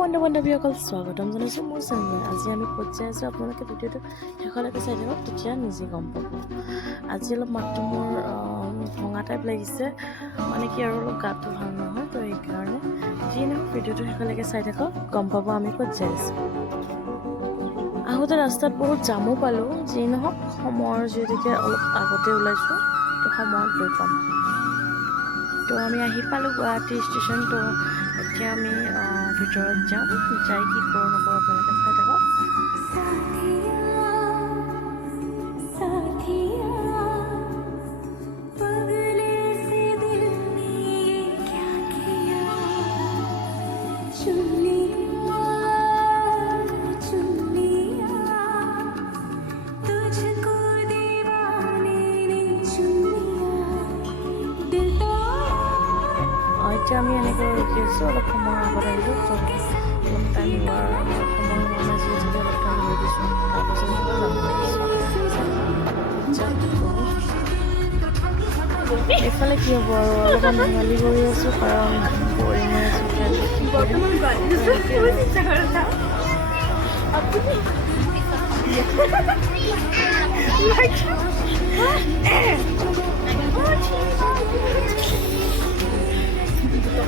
বন্ধু বান্ধৱীসকল স্বাগতম জনাইছোঁ মোৰ চেনেলত। আজি আমি ক'ত যাই আছোঁ আপোনালোকে ভিডিঅ'টো শেষলৈকে চাই থাকক, তেতিয়া নিজে গম পাব। আজি অলপ মাতটো মোৰ ভঙা টাইপ লাগিছে, মানে কি আৰু অলপ গাটো ভাল নহয়, তো সেইকাৰণে যি নহওক ভিডিঅ'টো শেষলৈকে চাই থাকক, গম পাব আমি ক'ত যাই আছোঁ। আহোঁতে ৰাস্তাত বহুত জামো পালোঁ, যি নহওক সময়ৰ যিহেতুকে অলপ আগতে ওলাইছোঁ, তো সময়ত গৈ পাম। তো আমি আহি পালোঁ গুৱাহাটী ষ্টেচন। তো এতিয়া আমি ভিতৰত যাম, যাই কি কৰোঁ নকৰোঁ আপোনালোকে চাই থাকক। এতিয়া আমি এনেকৈ ৰখি আছোঁ, অলপ সময়ৰ আগত আহিলোঁ, তো অলপ টাইম লোৱাৰ সময় হোৱা নাই, যিহেতুকে অলপ টাইম লৈ দিছোঁ। তাৰপাছত এইফালে কি হ'ব আৰু অলপমান ধেমালি কৰি আছোঁ, কাৰণ বৰিং হৈ আছোঁ।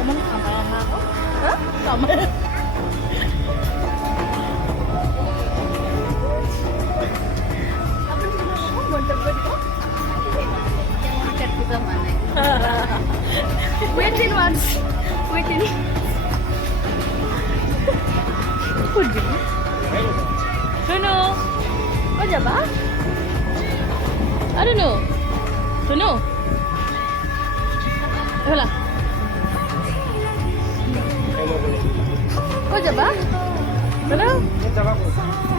অকণমান Waiting once. Waiting. Tunu, kau jaba? I don't know. Tunu, hola. Kau jaba? Tunu,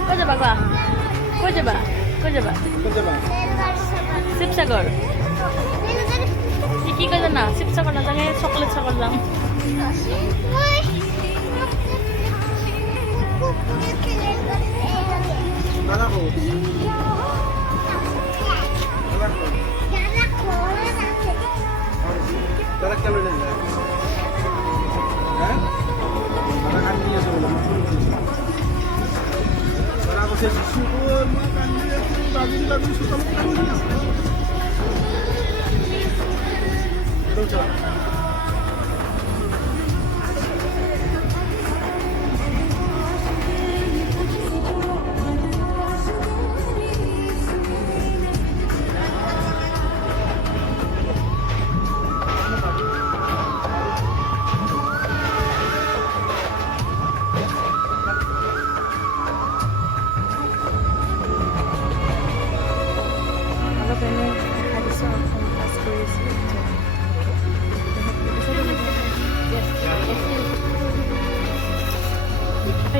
kau jaba apa? Kau jaba? Kau jaba? Sipsagar. কি কয় জানা, শিৱসাগৰ নাযাঙে চকলেট চাগৰ যাম।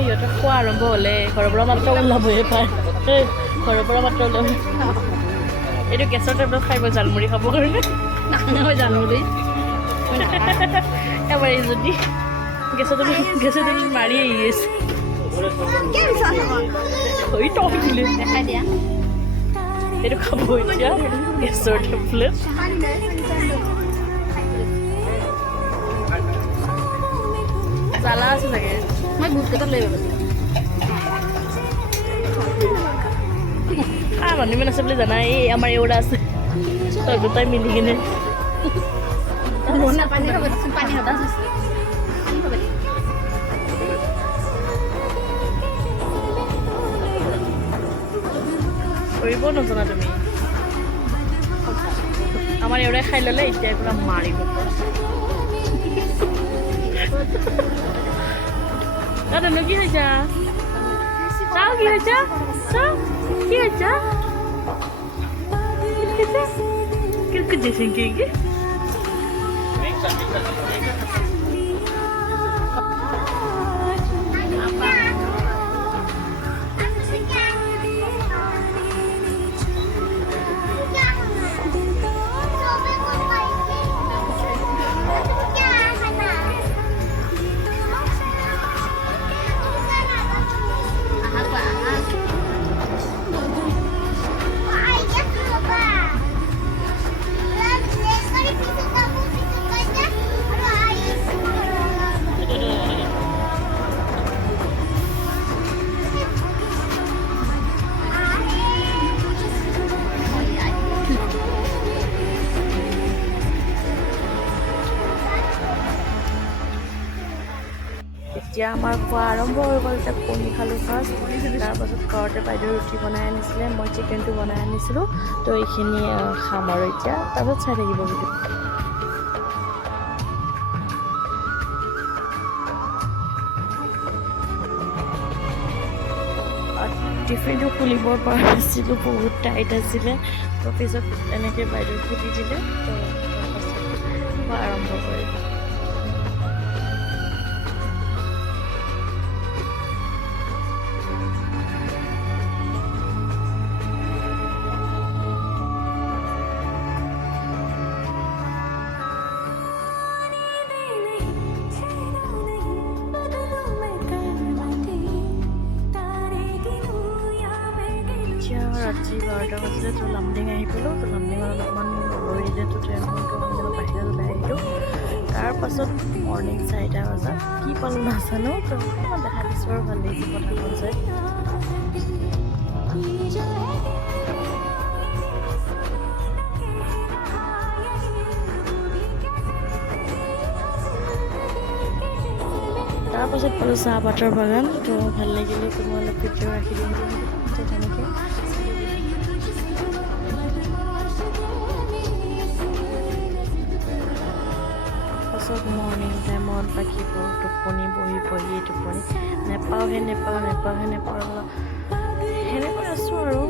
সিহঁতৰ খোৱা আৰম্ভ হ'লে ঘৰৰ পৰা মাত্ৰ ওলাবহে পায়, ঘৰৰ পৰা মাত্ৰ ওলাব। এইটো গেছৰ টেবলেট খাই মই জালমুড়ি খাবৰ কাৰণে মই জালমুড়ি এবাৰ এই যদি গেছৰ টেবলেট মাৰি আহি আছে। দেখাই দিয়া। এইটো খাব এতিয়া গেছৰ টেবলেট। জ্বালা আছে চাগে, মই বুটকেইটা লৈ আহিব মানুহ ইমান আছে বুলি জানা, এই আমাৰ এওৰা আছে, তই দুটাই মিলি কিনে পানী খাব দিছোঁ, পানী খাব কৰিব নজনা তুমি। আমাৰ এওৰাই খাই ল'লে, এতিয়া পুৰা মাৰিব। দাদা কি হয়েছে? চাও কি হয়েছে? চাও কি হয়েছে? কিছু দিয়েছেন কি? এতিয়া আমাৰ খোৱা আৰম্ভ হৈ গ'ল। এতিয়া কণী খালোঁ ফাৰ্ষ্ট, তাৰপাছত ঘৰতে বাইদেউ ৰুটি বনাই আনিছিলে, মই চিকেনটো বনাই আনিছিলোঁ। তো এইখিনি খাম আৰু এতিয়া, তাৰপাছত চাই থাকিব ভিডিঅ'। টিফিনটো খুলিব পৰা নাছিলোঁ, বহুত টাইট আছিলে। তো পিছত এনেকৈ বাইদেউ খুলি দিলে, তো তাৰপাছত খোৱা আৰম্ভ কৰিলোঁ। ৰাতি 12টা বাজিলে, তো লামডিং আহি পালোঁ। তো লামডিঙত অলপমান ৰৈ তো ট্ৰেইনখনটো বাহিৰত ওলাই আহিলোঁ। তাৰপাছত মৰ্ণিং 4টা বজাত কি পালোঁ নাজানো, তো অকণমান দেখা দিছোঁ আৰু ভাল লাগিছে পথাৰখন চাই। তাৰপাছত পালোঁ চাহপাতৰ বাগান। তো ভাল লাগিলে, তো মই অলপ ভিডিঅ' ৰাখি দিম বুলি ভাবিলোঁ। তো তেনেকৈ পাছত মৰ্ণিং টাইমত বাকীবোৰ টোপনি বহি টোপনি নেপাওঁহে সেনেকৈ আছোঁ আৰু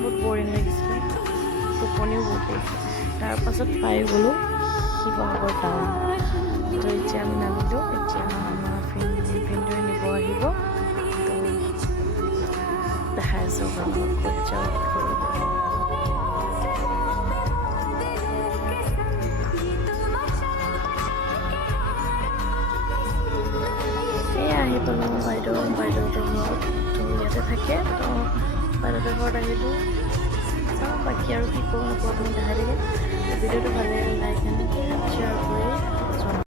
বহুত বৰিং লাগিছিলে, টোপনিও বহুত লাগিছিলে। তাৰপাছত পাই গ'লোঁ শিৱসাগৰ টাউন। তো এতিয়া আমি নামিলোঁ। এতিয়া আমাৰ ভিনদেউৱে নিব আহিব। তো দেখাই আছোঁ আপোনালোকক ক'ত যাওঁ কি কৰোঁ। আহি পালোঁ বাইদেউহঁতৰ ঘৰত। তো ইয়াতে থাকে, তো বাইদেউহঁতৰ ঘৰত আহিলোঁ। চাওঁ বাকী আৰু কি কৰোঁ নকৰোঁ, আপুনি দেখাই থাকে। ভিডিঅ'টো ভালে লাইক এণ্ড শ্বেয়াৰ কৰি জনাব।